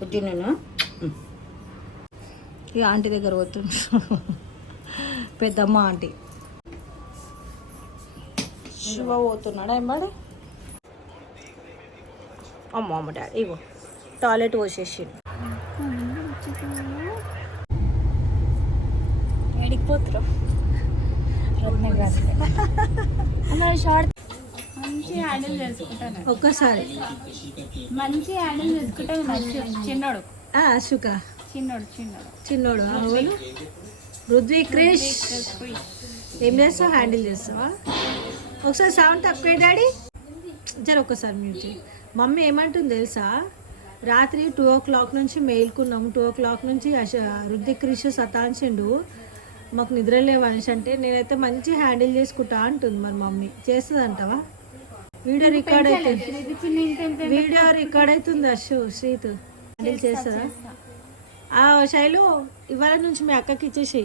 పుట్టినను ఇక ఆంటీ దగ్గర పోతుంది పెద్దమ్మ ఆంటీ. శివ పోతున్నాడా ఎంబడి? అమ్మ అమ్మ డాడీ ఇగో టాయిలెట్ పోసేసి ఎడికిపోతురా షార్ట్ మంచి హ్యాండిల్ చేసుకుంటాను. ఒక్కసారి మంచి హ్యాండిల్ చేసుకుంటాను. చిన్నోడు అశుక చిన్నోడు చిన్నోడు అవును. రుద్వి క్రిష్ ఏం చేస్తావు? హ్యాండిల్ చేస్తావా? ఒకసారి సౌండ్ తక్కువ డాడీ జర ఒక్కసారి మ్యూట్ చేయి. మమ్మీ ఏమంటుంది తెలుసా, రాత్రి 2 o'clock నుంచి మేల్కున్నాము. 2 o'clock నుంచి రుద్వి క్రిష్ సతాంచిండు, మాకు నిద్ర లేవనేసి అంటే నేనైతే మంచి హ్యాండిల్ చేసుకుంటా అంటుంది. మరి మమ్మీ చేస్తుంది అంటావా? వీడియో రికార్డ్ అవుతుంది, వీడియో రికార్డ్ అవుతుంది. శ్రీతు హ్యాండిల్ చేస్తుందా? శైలు ఇవాళ నుంచి మీ అక్కకి ఇచ్చేసి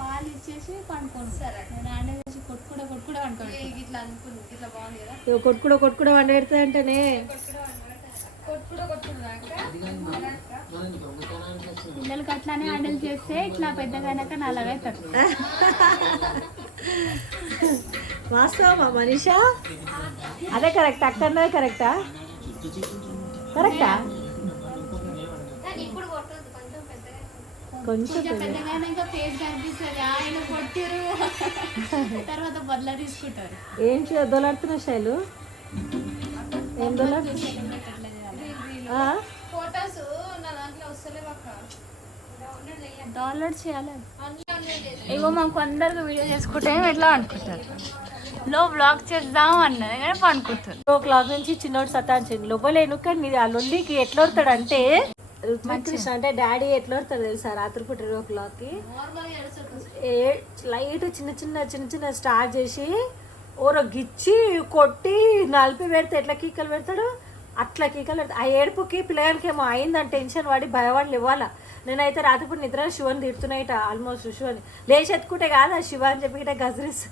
పాలు ఇచ్చేసి కొట్టుకుడ వండెడుతుంది అంటేనే పిల్లలకి అట్లానే హ్యాండిల్ చేస్తే ఇట్లా పెద్దగా నల్లగా అవుతారు. వాస్తవమా మనీషా? అదే కరెక్ట్, అక్కడనే కరెక్టా? కరెక్టా? కొంచెం పెద్దగా ఫేస్ కనిపిస్తుంది. ఆయన కొట్టిరు తర్వాత బదులా తీసుకుంటారు. ఏం దొలాడుతున్నా శైలు? ఏం డౌన్లోడ్ చేయాలి. ఇగో మాకు అందరికి వీడియో చేసుకుంటే ఎట్లా అనుకుంటారు, లో బ్లాగ్ చేద్దాం అన్నది కానీ అనుకుంటారు. 2 o'clock నుంచి చిన్నోడు సతాంచింది లోపలేను. కానీ ఆ లొల్లికి ఎట్లా వస్తాడు అంటే కృష్ణ అంటే డాడీ ఎట్లా వస్తాడు తెలుసా, రాత్రిపూట 2 o'clockకి లైట్ చిన్న చిన్న స్టార్ట్ చేసి ఓరో గిచ్చి కొట్టి నలిపి పెడితే ఎట్లా కీకలు పెడతాడు అట్లా కీకలు పెడతాడు. ఆ ఏడుపుకి పిల్లగానికి ఏమో అయిందని టెన్షన్ పడి భయపడి ఇవ్వాలా. నేనైతే రాత్రిపూట నిద్ర శివని తిడుతున్నాయిట, ఆల్మోస్ట్ శివని లేచి ఎత్తుకుంటే కాదా శివ అని చెప్పి ఇట గజరీస్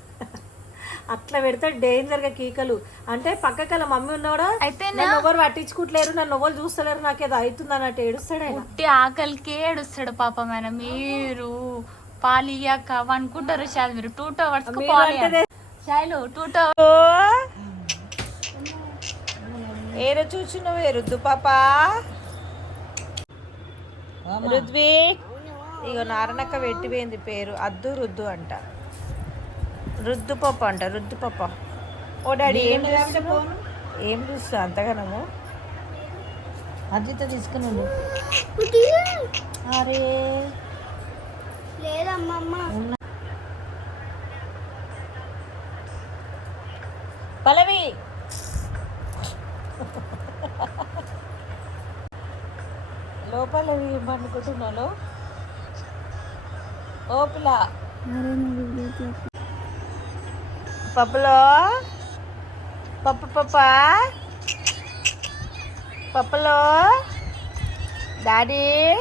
అట్లా పెడతాడు డేంజర్గా కీకలు. అంటే పక్కకల మమ్మీ ఉన్నాడు అయితే నన్ను ఎవరు పట్టించుకుంటలేరు, నన్ను ఎవరు చూస్తలేరు, నాకు ఏదో అవుతుంది అన్నట్టు ఏడుస్తాడు. ఆయన ఆకలికే ఏడుస్తాడు పాపం. ఆయన మీరు పాలు ఇయ్యాక అనుకుంటారు చాలు మీరు 2 hours చాలు 2 hours ఏదో చూచున్నావు రుద్దు పాప. రుద్వి ఇగో నారాయణక్క పెట్టిపోయింది పేరు, అద్దు రుద్దు అంట, రుద్దు పప్ప అంట, రుద్దు పప్ప. ఓ డాడీ ఏం చూస్తా అంతగానము? అద్విత తీసుకుని అరే పల్లవి లోపల పండుకుంటున్నాలో ఓ పిల్ల పప్పులో పప్పులో డాడీలో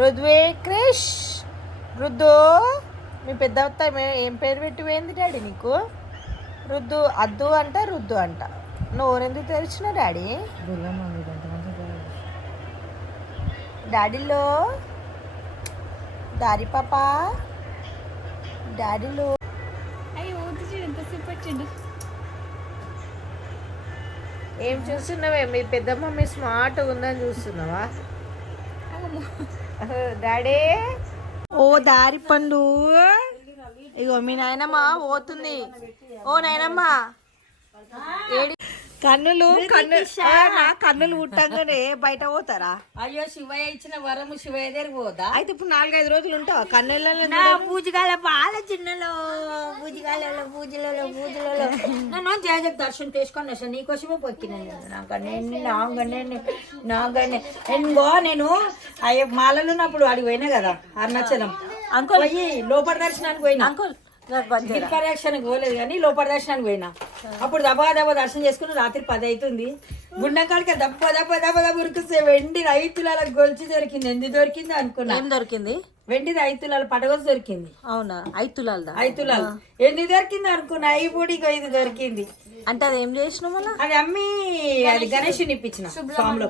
రుద్వి క్రిష్ రుద్దు. మీ పెద్ద ఏం పేరు పెట్టిపోయింది డాడీ నీకు? రుద్దు అద్దు అంట రుద్దు అంట. నోరెందుకు తెరిచిన డాడీ? డాడీలో దారి పాప డాడీలో ఏం చూస్తున్నావే? మీ పెద్ద మమ్మీ స్మార్ట్ ఉందని చూస్తున్నావా డాడీ? ఓ దారి పండు ఇగో మీ నాయనమ్మ పోతుంది. ఓ నాయనమ్మ కన్నులు పుట్టంగానే బయట పోతారా? అయ్యో శివయ్య ఇచ్చిన వరము శివయ్య దగ్గర పోదా? అయితే ఇప్పుడు 4-5 రోజులు ఉంటావా కన్నులలో? పూజగాల బాల చిన్నలో పూజగాలలో పూజలలో నన్ను జయజగ దర్శనం చేసుకొని వస్తాను. నీకోసమే పొక్కినాను. నేను అయ్యో మాలలో ఉన్నప్పుడు అడిగి పోయినా కదా అరుణాచలం అంకుల్ పోయి లోపల దర్శనానికి పోయినా. అంకుల్ దర్శనానికి పోలేదు కానీ లోపల దర్శనానికి పోయినా. అప్పుడు దబా దర్శనం చేసుకుని రాత్రి 10 అవుతుంది. గుండెకాడికి దబ్బ ఉరికిస్తే వెండి 5 తులాల గొలుసు దొరికింది. ఎందుకు దొరికింది అనుకున్నా. ఏం దొరికింది? వెండిది 5 తులాల పటగొలుసు దొరికింది. అవునా? 5 తులాలదా? 5 తులాలు ఎన్ని దొరికింది అనుకున్నా, ఈ పూడికి 5 దొరికింది. అంటే అది ఏం చేసినావు మళ్ళీ? అది అమ్మి అది గణేషుని ఇప్పించిన స్వామిలో.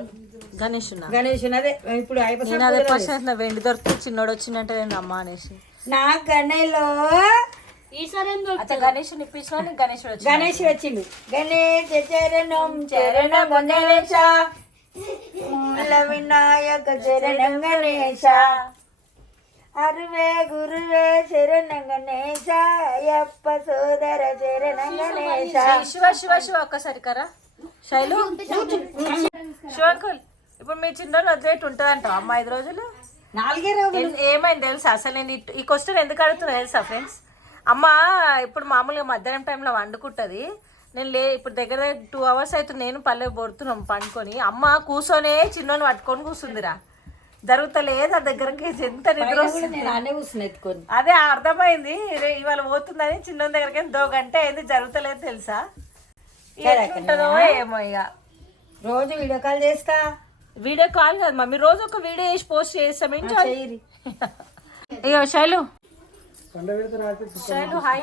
గణేషుని అదే ఇప్పుడు నేను అదే ఫస్ట్ వెండి దొరికితే చిన్నోడు వచ్చిందంటే నేను అమ్మ అనేసి నా గణేలో గణేషుని ఇప్పించిన గణేశుడు గణేష్ వచ్చిండు. గణేష్ చరణం చరణం గణేశ మూల వినాయక శరణం గణేశ అరువే గురువే శరణం గణేశ అయ్యప్ప సోదర శరణం గణేశ. శివ శివ శివ ఒక్కసారి కరా శైలు శివంకుల్. ఇప్పుడు మీ చిన్నోళ్ళు వదిలేట్ ఉంటుందంట అమ్మ 5 రోజులు 4 రోజులు. ఏమైంది తెలుసా? అసలు నేను ఈ క్వశ్చన్ ఎందుకు అడుగుతున్నా తెలుసా ఫ్రెండ్స్? అమ్మ ఇప్పుడు మామూలుగా మధ్యాహ్నం టైంలో వండుకుంటుంది. నేను ఇప్పుడు దగ్గర 2 hours అవుతుంది నేను పల్లె బొడుతున్నాం పండుకొని. అమ్మ కూర్చొనే చిన్నోని పట్టుకొని కూర్చుందిరా. జరుగుతలేదు ఆ దగ్గరకి. ఎంత నిద్ర ఎత్తుకొని అదే అర్థమైంది. ఇవాళ పోతుందని చిన్నోని దగ్గరకి 2 గంట అయింది. జరుగుతలేదు తెలుసా? ఎట్లుంటుందో ఏమో. ఇక రోజు వీడియో కాల్ చేస్తా. వీడియో కాల్ కాదు మమ్మీ, రోజు ఒక వీడియో వేసి పోస్ట్ చేస్తాం. ఇక శైలు శైలు హాయ్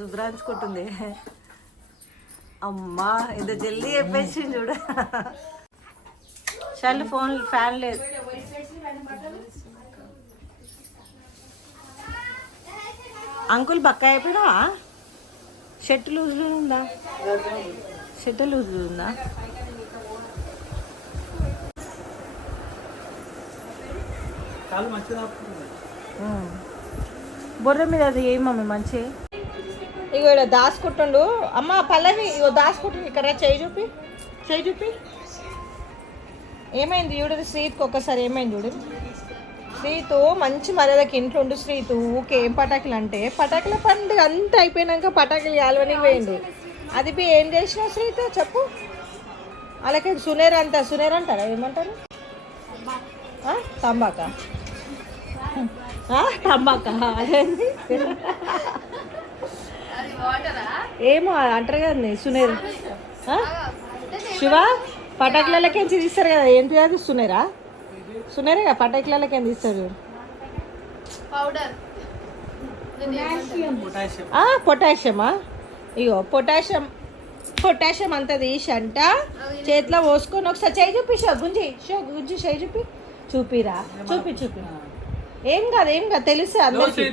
దుద్రాంచుకుంటుంది. అమ్మా ఇంత జల్దీ చెప్పేసి చూడ. శైలు ఫోన్ ఫ్యాన్ లేదు. అంకుల్ బక్క అయిపోయినా షర్ట్ లూజ్లో ఉందా? షర్ట్ లూజ్లో ఉందా? బొర్ర మీద అది ఏం మమ్మీ మంచి. ఇగో ఇక్కడ దాచుకుంటుండు. అమ్మ పల్లవి ఇగో దాచుకుంటుండు. ఇక్కడ చేయి చూపి, చేయి చూపి. ఏమైంది చూడదు శ్రీత్కి ఒక్కసారి. ఏమైంది చూడు. శ్రీతు మంచి మర్యాదకి ఇంట్లో ఉండు. శ్రీతు ఊకే ఏం పటాకులు అంటే పటాకుల పండుగ అంతా అయిపోయినాక పటాకులు కాలవనికి పోయిండు. అది ఏం చేసినావు శ్రీతు చెప్పు. అలాగే సునేర్ అంతా సునేర్ అంటారా? ఏమంటారు? తంబాకా తంబాకా అదేంటి ఏమో అంటారు కదండి సునేరు. శివ పటాకులకేంచి తీస్తారు కదా, ఏంటి అది సునేరా? సునేరే కదా పటాకులకేం తీస్తారు. పొటాషియమా? ఇగో పొటాషియం అంతా తీసి అంట చేతిలో పోసుకొని ఒకసారి చేయి చూపి. గుంజి గుంజి చేయి చూపి. చూపిరా చూపి. ఏం కాదు తెలుసు అందరికి.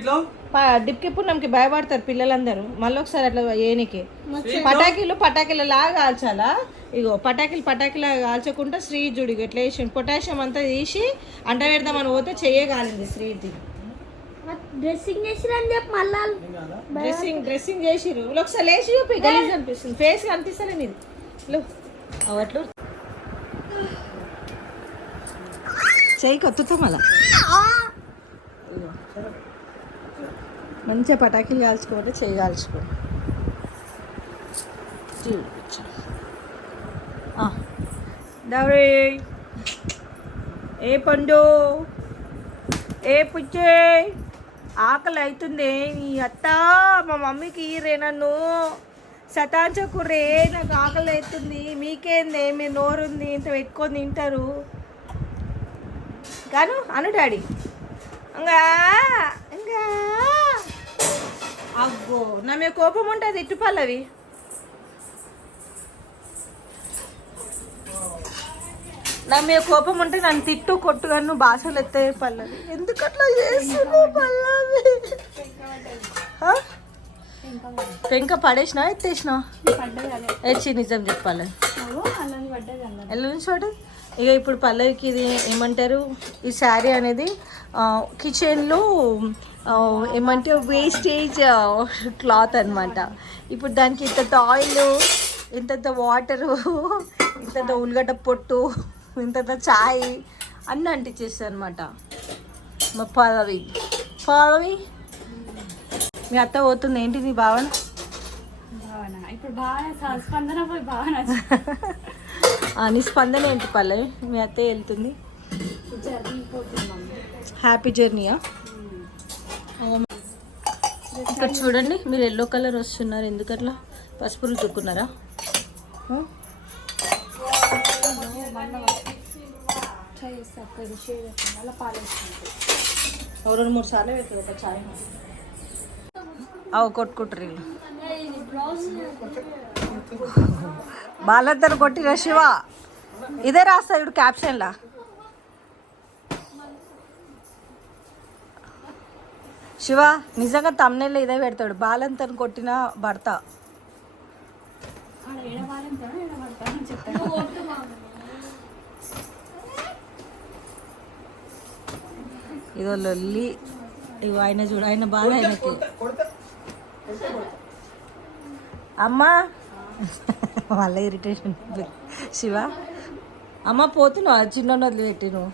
డిప్కి పుణ్యంకి భయపడతారు పిల్లలందరూ. మళ్ళీ ఒకసారి అట్లా ఏనికి పటాకీలు లాగా కాల్చాలా. ఇగో పటాకీలా కాల్చకుండా శ్రీ జుడి ఎట్లా వేసి పొటాషియం అంతా తీసి అంట పెడదామని పోతే చెయ్యగాలింది శ్రీది. డ్రెస్సింగ్ చేసిరు. ఒకసారి లేచి చూపి. గలీజ్ అనిపిస్తుంది. ఫేస్ కనిపిస్తలే నీది. అట్లు చెయ్యి కొత్తుతో మళ్ళా మంచిగా పటాకీలు కాల్చుకోవాలి. చెయ్యి కాల్చుకో. డౌరీ ఏ పండు ఏ పుచ్చే ఆకలి అవుతుంది. నీ అత్త మా మమ్మీకి ఈరే నన్ను సతాంచకుర్రే. నాకు ఆకలి అవుతుంది. మీకేంది మీ నోరుంది ఇంత పెట్టుకొని తింటారు కాను అను డాడీ. ఇంకా అగ్గో నా మీద కోపం ఉంటుంది. ఇటు పల్లవి నా మీద కోపం ఉంటే నన్ను తిట్టు కొట్టుగా నువ్వు భాషలు ఎత్తాయి పల్లవి. ఎందుకు అట్లా చేస్తున్నావు పల్లవి? పెంక పడేసినా ఎత్తేసినా? ఎచ్చి నిజం చెప్పాలి. ఎల్ల నుంచి పడ్డది. ఇక ఇప్పుడు పల్లవికి ఇది ఏమంటారు, ఈ శారీ అనేది కిచెన్లో ఏమంటే వేస్టేజ్ క్లాత్ అనమాట. ఇప్పుడు దానికి ఇంత ఆయిల్, ఇంత వాటరు, ఇంత ఉల్లిగడ్డ పొట్టు, ఇంత చాయ్ అన్నీ అంటించేస్తాయి అనమాట. మా పల్లవి మీ అత్త పోతుంది. ఏంటి నీ భావన? ఇప్పుడు బాగా స్పందన పోయి భావన. నీ స్పందన ఏంటి పల్లవి? మీ అత్త వెళ్తుంది. హ్యాపీ జర్నీయా? ఇక్కడ చూడండి మీరు ఎల్లో కలర్ వస్తున్నారు. ఎందుకట్లా పసుపు రుద్దుకున్నారా? చాయ్ వేస్తే అక్కడ షేర్ అవుతుంది అలా పాలు వేసుకుంటాయి 2-3 సార్లు పెడుతుంది ఒక చాయ్ అవు కొట్టుకుంటారు వీళ్ళు బాలంతను కొట్టిన శివ ఇదే రాస్తా ఇప్పుడు క్యాప్షన్లా శివ నిజంగా తమ్నెల్లో ఇదే పెడతాడు బాలంతను కొట్టిన భర్త ఇదో లొల్లి ఇగో ఆయన చూడు ఆయన బాధ ఆయనకి అమ్మా వాళ్ళ ఇరిటేషన్ శివ అమ్మ పోతున్నావు చిన్న వదిలిపెట్టి నువ్వు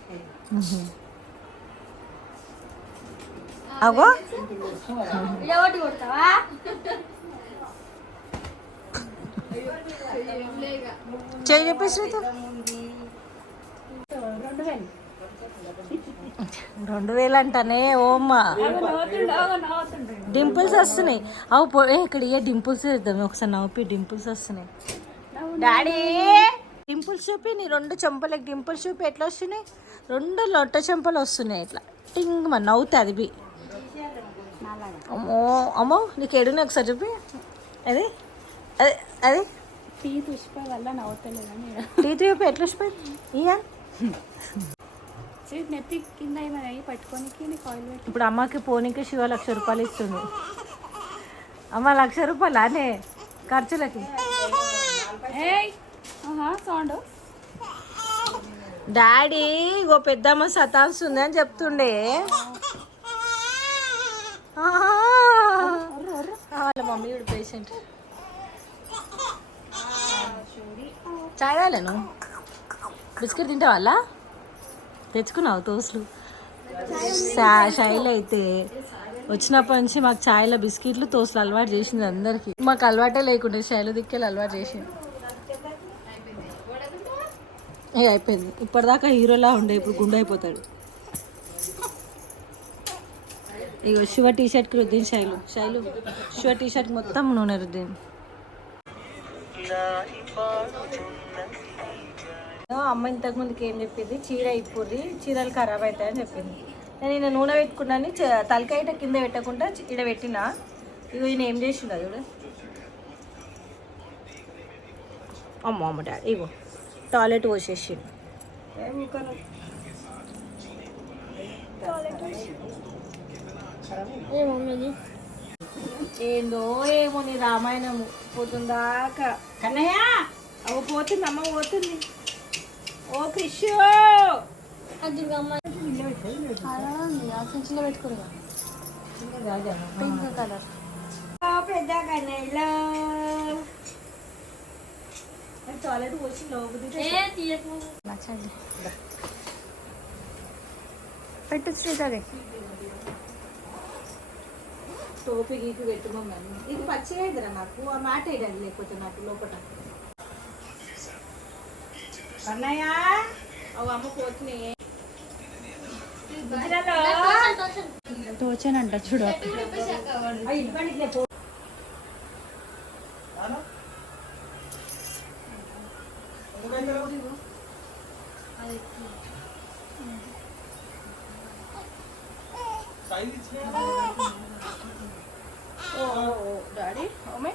అగో చేయి చెప్పేసి 2000 అంటానే ఓమ్మా డింపుల్స్ వస్తున్నాయి అవు ఇక్కడ ఏ డింపుల్స్ వేద్దాం ఒకసారి నవ్వుపి డింపుల్స్ వస్తున్నాయి డాడీ డింపుల్స్ చూపి నీ 2 చెంపలకి డింపుల్స్ చూపి ఎట్లా వస్తున్నాయి 2 లొట్ట చెంపలు వస్తున్నాయి ఇట్లా టింగ్ మన నవ్వుతాయి అది బి అమ్మో అమ్మో నీకు ఎడునే ఒకసారి చూపి అది అది అది టీ తుష్పై వల్ల నవ్వుతలేదని టీ చూపి ఎట్లా వచ్చిపోయింది ఇయా నెత్తి కింద ఏమైనా పట్టుకొని కాయిల్ పెట్టి ఇప్పుడు అమ్మకి పోనీకి శివ 1,00,000 రూపాయలు ఇస్తుంది అమ్మ 1,00,000 రూపాయలు అనే ఖర్చులకి సౌండ్ డాడీ ఇగో పెద్దమ్మ సతాస్తుంది అని చెప్తుండే వాళ్ళ మమ్మీ ఇప్పుడు పేషెంట్ చాయ్ తాగలేను బిస్కెట్ తింటే వాళ్ళ తెచ్చుకున్నావు తోసులు శైలి అయితే వచ్చినప్పటి నుంచి మాకు చాయ్లో బిస్కెట్లు తోసులు అలవాటు చేసింది అందరికి మాకు అలవాటే లేకుండే శైలు దిక్కేలు అలవాటు చేసింది ఇక అయిపోయింది ఇప్పటిదాకా హీరోలా ఉండే ఇప్పుడు గుండె అయిపోతాడు ఇక శివ టీషర్ట్కి రుద్దిన శైలు శివ టీషర్ట్ మొత్తం నూనె రుద్దింది అమ్మ ఇంతకుముందుకి ఏం చెప్పింది చీర ఇప్పుర్రి చీరలు ఖరాబ్ అవుతాయని చెప్పింది నేను ఈయన నూనె పెట్టుకున్నాను తలకాయట కింద పెట్టకుండా ఈడ పెట్టిన ఇగో ఈయన ఏం చేసిండు చూడు అమ్మ డాడీ ఇగో టాయిలెట్ పోసేసిండు ఏందో ఏమో నీ రామాయణము పోతుందాకా కన్నయ్య అవ పోతుంది అమ్మ పోతుంది ఓ క్రిష్ కిచెన్లో పెట్టుకోరు పింక్ కలర్ పెద్ద కన్నయ్యలో టాయిలెట్ పోసి నచ్చండి పెట్టు శ్రీతది టోపీ గీపి పెట్టుకోమని ఇది పచ్చిగా అయిద్దరా నాకు ఆ మాట వేయడానికి లేకపోతే నాకు లోపల అన్నయ్య అవి అమ్మ పోతున్నాయి తోచానంట చూడు డాడీ అమ్మే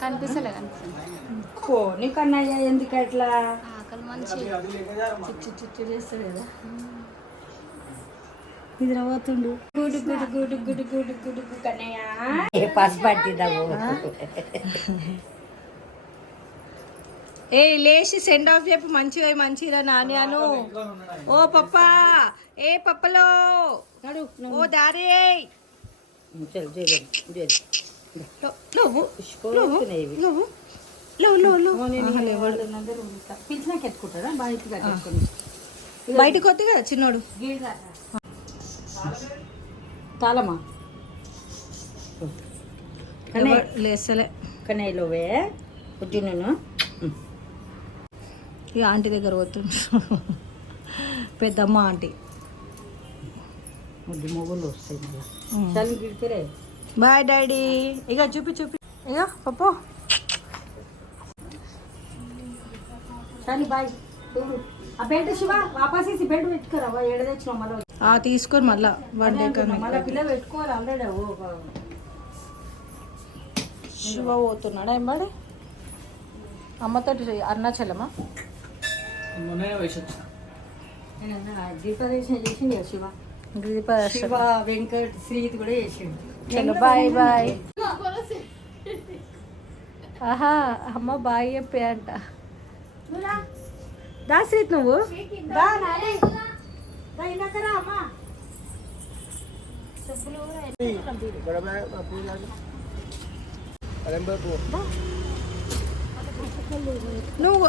కనిపిస్తలే నీకు అన్నయ్య ఎందుకు అట్లా ఆకలి మంచి చిచ్చు చేస్తాడు కదా నిద్రపోతుండు గుడు గుడు గుడు గుడు గుడు గుడు గుడు కన్నయ్య పసిపట్టిదావు ఏ లేచి సెండ్ ఆఫ్ చెప్పి మంచిగా నాన్యాను ఓ పప్పా ఏ పప్పలో ఓ దారి పిలిచినాక ఎత్తుకుంటారా బయటకు వద్దు కదా చిన్నోడు తాళమా లేస్తలే కన్నయ్యలోవే పుట్టినను ఇక ఆంటీ దగ్గర పోతుంది పెద్దమ్మ ఆంటీ ముద్దు మొగులు వస్తాయి మళ్ళీ చలి పిడితే బాయ్ డాడీ ఇక చూపి ఇక పప్పు సరే బాయ్. ఆ బెల్ట్ శివ వాపస్ బెల్ట్ పెట్టుకోరా ఏడ తెచ్చినావు మళ్ళీ తీసుకొని మళ్ళా వన్ డే మళ్ళీ పిల్ల పెట్టుకోవాలి ఆల్రెడీ. శివ పోతున్నాడా ఎంబడి అమ్మతోటి అరుణాచలమా దీపదర్శన చేసిండు కదా శివ. శివ వెంకట్ శ్రీత్ కూడా చేసిండు. Bye bye. ఆహా అమ్మ బాయ్ చెప్పే అంట. దా శ్రీత్ నువ్వు నువ్వు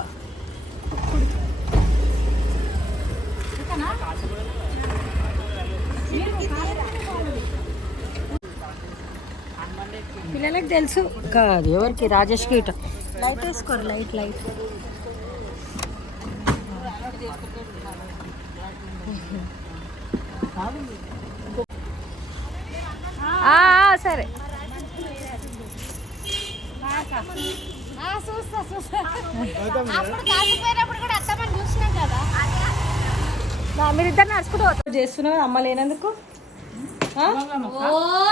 పిల్లలకి తెలుసు కాదు ఎవరికి రాజేష్కి ఇట లైట్ వేసుకోరు లైట్ లైట్. సరే మీరిద్దరు నడుచుకుంటూ చేస్తున్నావు అమ్మ లేనందుకు.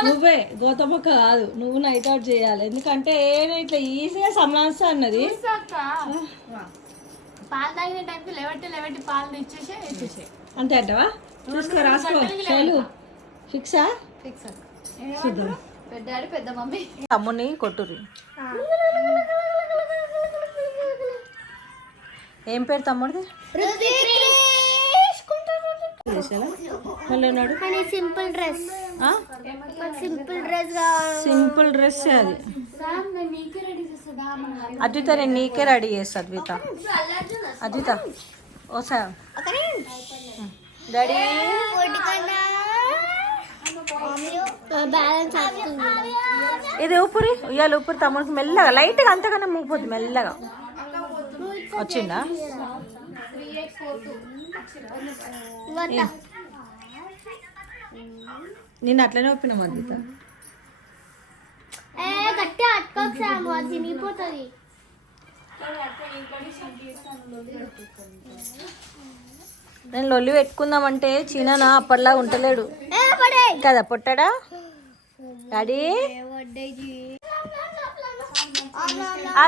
నువ్వే గౌతమక్క కాదు, నువ్వు నైట్ అవుట్ చేయాలి. ఎందుకంటే ఇట్లా ఈజీగా సంలాన్స్తా అన్నది. పాలు తాగిన టైంకి లేవట్టి పాలు ఇచ్చేసే అంతే అంటవా? చూసుకో రాసుకో చాలు. ఫిక్సా? పెద్ద మమ్మీ తమ్ముని కొట్టుర్రి. ఏం పేరు తమ్ముడిది? సింపుల్ డ్రెస్ సింపుల్ డ్రెస్ అది. అద్విత నేను నీకే రెడీ చేస్తా. అద్విత ఓ సార్ డాడీ ఇది ఊపిరి ఉయ్యాలి ఊపిరి తమ్ముడికి మెల్లగా లైట్గా అంతకన్నా మూగిపోద్ది మెల్లగా. వచ్చిందా? నేను అట్లనే ఒప్పిన అద్విత. నేను లొల్లి పెట్టుకుందామంటే చీనా అప్పట్లా ఉంటలేడు కదా. పొట్టాడా డాడీ?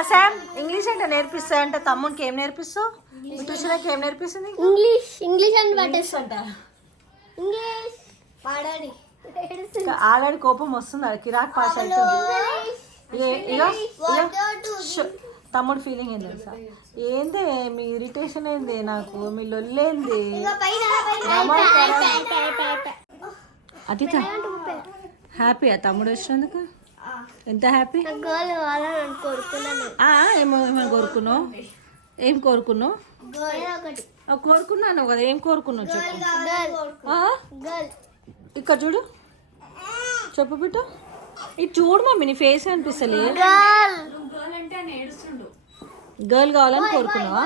శామ్ ఇంగ్లీష్ అంటే నేర్పిస్తా అంటే తమ్మునికి ఏం నేర్పిస్తావు? ట్యూషన్కి ఏం నేర్పిస్తుంది? ఇంగ్లీష్ అని పట్టేస్తా. ఆల్రెడీ కోపం వస్తుంది అది కిరాక్ పాస్ అవుతుంది. తమ్ముడు ఫీలింగ్ ఏంది తెలుసా? ఏంది మీ ఇరిటేషన్ ఏంది, నాకు మీ లొల్లేంది? అదిత హ్యాపీయా తమ్ముడు వచ్చినందుకు? ఎంత హ్యాపీ? ఏమో కోరుకున్నావు? ఏం కోరుకున్నావు? కోరుకున్నాను కదా. ఏం కోరుకున్నావు చెప్పు. ఇక్కడ చూడు, చెప్పు బిడ్డ. ఇది చూడు మమ్మీ, నీ ఫేస్ అనిపిస్తలే. గర్ల్ కావాలని కోరుకున్నావా?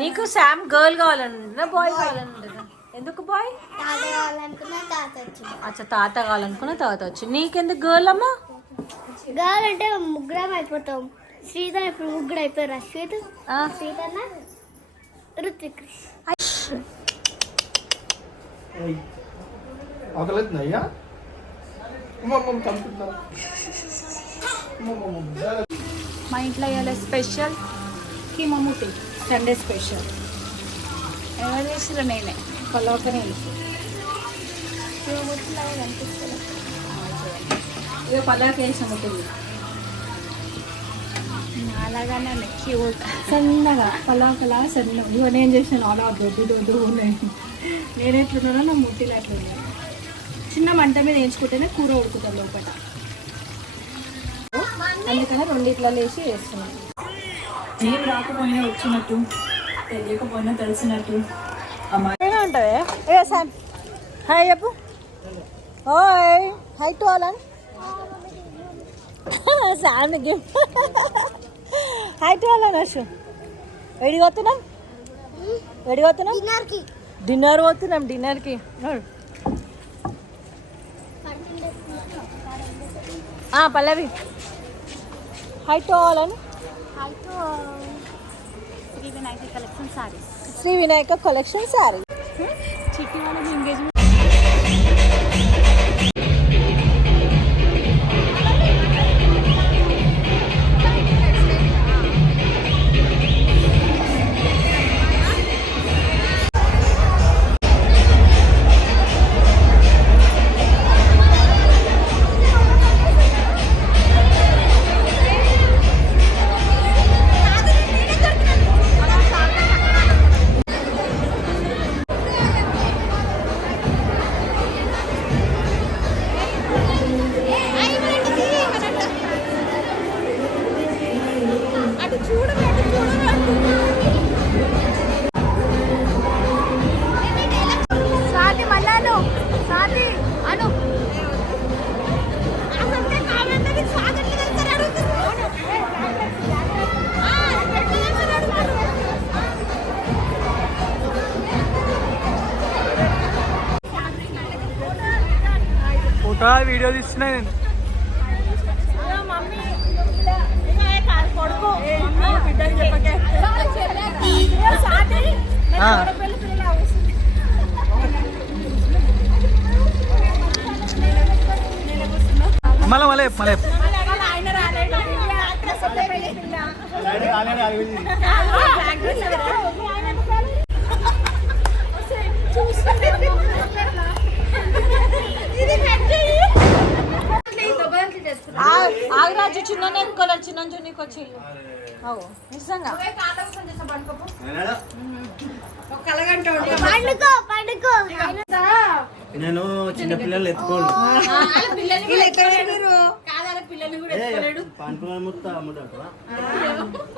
నీకు శామ్ గర్ల్ కావాలంటున్నా బాయ్ కావాలంటున్నా? ఎందుకు బాయ్? అచ్చా తాత కావాలనుకున్నా తాత వచ్చి. నీకెందుకు గర్ల్ అమ్మా? గర్ల్ అంటే ముగ్గురం అయిపోతాం. శ్రీధర్ ఇప్పుడు ముగ్గురు అయిపోయారు. అశ్విత్ శ్రీధర్ రుత్విక్. మా ఇంట్లో ఇవాళ స్పెషల్ కీమముటి సండే స్పెషల్. ఎవరు చేసిరు? నేనే. పలాకనే ఇక పలాక వేసాము అలాగానే క్యూట్ సన్నగా పలాకలా సన్నగా. ఇవో నేను చేసాను అలా దొడ్డు ఉన్నాయి. నేను ఎట్లున్నానో నా ముట్టిలు అట్లున్నాయి. చిన్న మంట మీద వేయించుకుంటేనే కూర ఉడుకుతాం లోపల. అందుకని రెండిట్లలో వేసి వేస్తున్నాను. ఏం రాకపోయినా వచ్చినట్టు, తెలియకపోయినా తెలిసినట్టు. ఏమంటావే? ఏ శామ్ హాయ్ చెప్పు. ఓయ్ హై టు ఆల్ అని Sam gift. High to all అని అశు. ఎడికి పోతున్నాం? డిన్నర్ పోతున్నాం. డిన్నర్కి పల్లవి హై టు ఆల్ అని. వినాయక కలెక్షన్ సారీస్. శ్రీ వినాయక కలెక్షన్ సారీ. చిట్టి వాళ్ళ ఎంగేజ్మెంట్. స్వాతి మళ్ళాను స్వాతి అను ఫోటో వీడియో తీస్తున్నా నేను. మళ్ళా మళ్ళీ మళ్ళీ ఆగరాజు చిన్న నెక్కోలేదు చిన్న నీకు వచ్చి నిజంగా నేను చిన్న పిల్లలు ఎత్తుకోను పండుగ మొత్తం అమ్ముతాడు.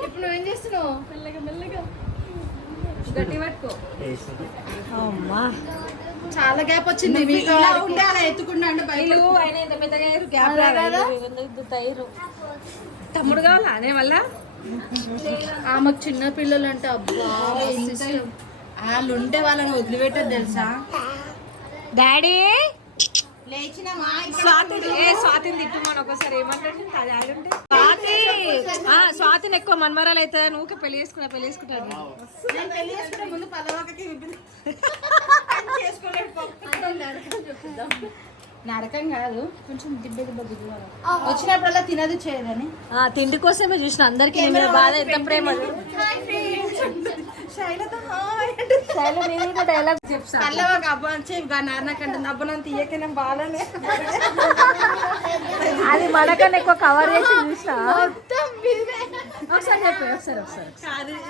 ఇప్పుడు ఏం చేస్తున్నావు? మెల్లగా మెల్లగా గట్టి పట్టుకో. చాలా గ్యాప్ వచ్చింది. ఇలా ఉంటే అలా ఎత్తుకుంటా అంటే బయలు ఆయన ఇంత మెత్తగా గ్యాప్ తమ్ముడు కావాలా అనే వల్ల ఆమెకు చిన్న పిల్లలు అంటే అబ్బా వాళ్ళు ఉంటే వాళ్ళని వదిలిపెట్టదు తెలుసా. డాడీ స్వాతిని తిట్టుమని ఒకసారి ఏమంటాడు డాడీ ఉంటే స్వాతిని ఎక్కువ మన్మరాలు అయితే నువ్వు పెళ్లి చేసుకుంటాడు. ముందు పల్లవాకి నరకం కాదు కొంచెం దిబ్బ వచ్చినప్పుడల్లా తినదు చేయదని తిండి కోసమే చూసిన అందరికి బాధ ఎంత ప్రేమ. డైలాగ్ చెప్తాను అబ్బా నాన్నకంటే అబ్బనంత తీయకనే బాగానే అది మనకన్నా ఎక్కువ కవర్ చేసి చూసా. ఒకసారి చెప్పి ఒకసారి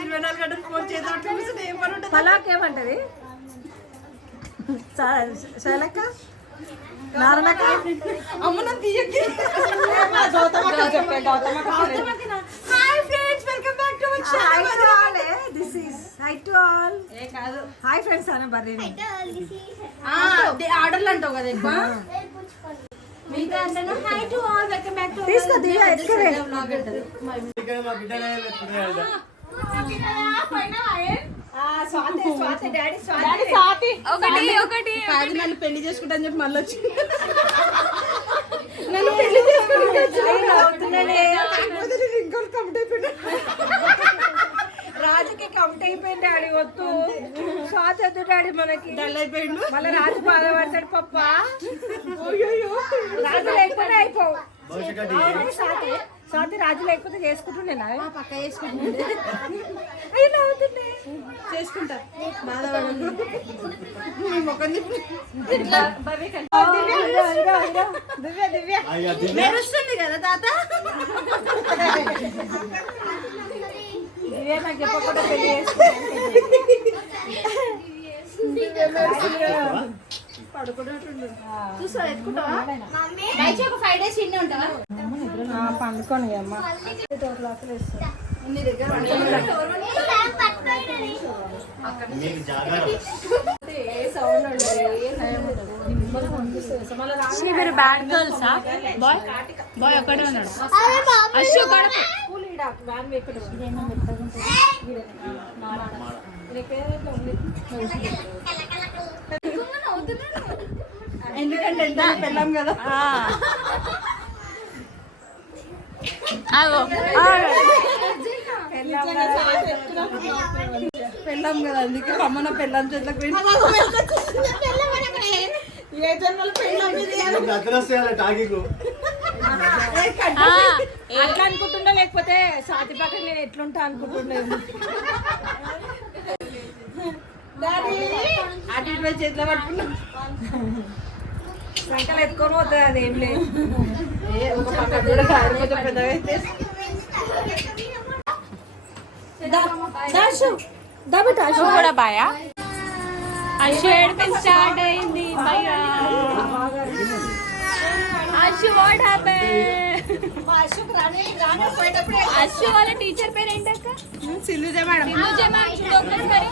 24 గంటలు ఫోన్ చేద్దాం పలాక్ ఏమంటది శైలక్క నారాయణక్క అమ్మన తీయకి hi friends welcome back to our channel. This is hi to all ఏ కాదు హాయ్ ఫ్రెండ్స్ అనే బర్రెని ఆర్డర్లు అంటావు కదా ఎక్కువ మీకు అంటాను high to all welcome back to తీసుకో దివ్య ఎక్కడే బ్లాగ్ అంటది మా బిడ్డనే ఎత్తుకునేదా స్వాతి డాడీ స్వాతి ఒకటి కాదు నన్ను పెళ్లి చేసుకుంటాను చెప్పి మళ్ళీ వచ్చి నన్ను పెళ్లి ఇంకోటి కమిట్ అయిపోయినా రాజుకి కమిట్ అయిపోయింది డాడీ వద్దు స్వాతి వద్దు డాడీ మనకి డల్ అయిపోయిండు మళ్ళీ రాజు బాధపడతాడు పప్ప రాజు లేకపోతే అయిపోవు స్వాతి రాజు లేకపోతే చేసుకుంటుండే పక్క చేసుకుంటుండే అయినా అవుతుండే చేసుకుంటా బాధపడదు మెరుస్తుంది కదా తాత దివ్య నాకు చెప్పకుండా పెళ్లి పండుకోని అమ్మ మీరు బ్యాడ్ గర్ల్సా? బాయ్ బాయ్ ఒక్కడే ఉన్నాడు. అశ్వ ఎందుకంటే ఎంత పెళ్ళాం కదా పెళ్ళాం కదా అందుకే అమ్మ నా పెళ్ళాం చేతులకు ఏ జన్మలో పెళ్ళాం టాకింగ్ అట్లా అనుకుంటుండే, లేకపోతే సాతి పక్కన నేను ఎట్లుంటా అనుకుంటుండే. అటు ఇటు పోయి చేతిలో పట్టుకున్నా సంకలు ఎత్తుకొని పోతుంది, అదేం లేదు. ఒక పక్క కూడా కాదు, కొంచెం పెద్దగా అయితే అశు కూడా బాయా. అశు ఏడుపు స్టార్ట్ అయింది. Ashu what happened? అశు వాళ్ళ టీచర్ పేరు ఏంటక్క? సిల్లుజ మేడం. సిల్లుజ మ్యామ్ చూడొద్దు మరి.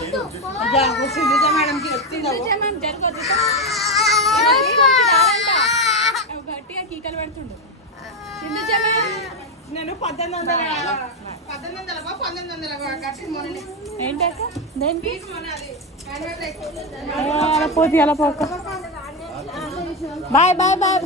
సిల్లుజ మేడం కి చెప్తుంది. సిల్లుజ మ్యామ్ జరగొద్దు. గట్టిగా కీకలు పెడుతుండు. సిల్లుజ మ్యామ్ నేను 1900 ఏంటక్క? దేనికి పోతే అలా పోక. Bye bye bye.